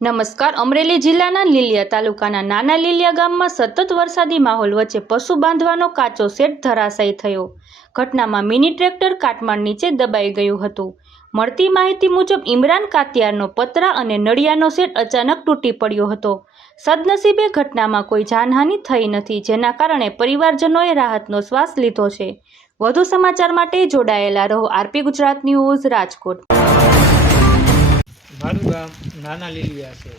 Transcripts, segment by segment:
નમસ્કાર. અમરેલી જિલ્લાના લીલિયા તાલુકાના નાના લીલિયા ગામમાં સતત વરસાદી માહોલ વચ્ચે પશુ બાંધવાનો કાચો શેડ ધરાશાયી થયો. ઘટનામાં મિની ટ્રેક્ટર કાટમાળ નીચે દબાઈ ગયું હતું. મળતી માહિતી મુજબ ઇમરાન કાતિયારનો પતરા અને નળિયાનો શેડ અચાનક તૂટી પડ્યો હતો. સદનસીબે ઘટનામાં કોઈ જાનહાનિ થઈ નથી, જેના કારણે પરિવારજનોએ રાહતનો શ્વાસ લીધો છે. વધુ સમાચાર માટે જોડાયેલા રહો આરપી ગુજરાત ન્યૂઝ, રાજકોટ. મારું ગામ નાના લીલિયા છે.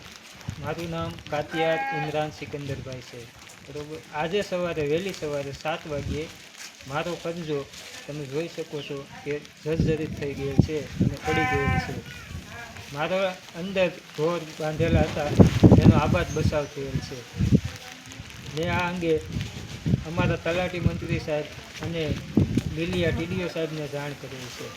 મારું નામ કાતિયાર ઇમરાન સિકંદરભાઈ છે. બરાબર. આજે સવારે વહેલી સવારે 7 વાગ્યે મારો પંજો તમે જોઈ શકો છો કે જર્જરિત થઈ ગયેલ છે અને પડી ગયેલ છે. મારા અંદર ઢોર બાંધેલા હતા એનો આબાદ બચાવ થયેલ છે. મેં આ અંગે અમારા તલાટી મંત્રી સાહેબ અને લીલિયા ટીડીઓ સાહેબને જાણ કરેલ છે.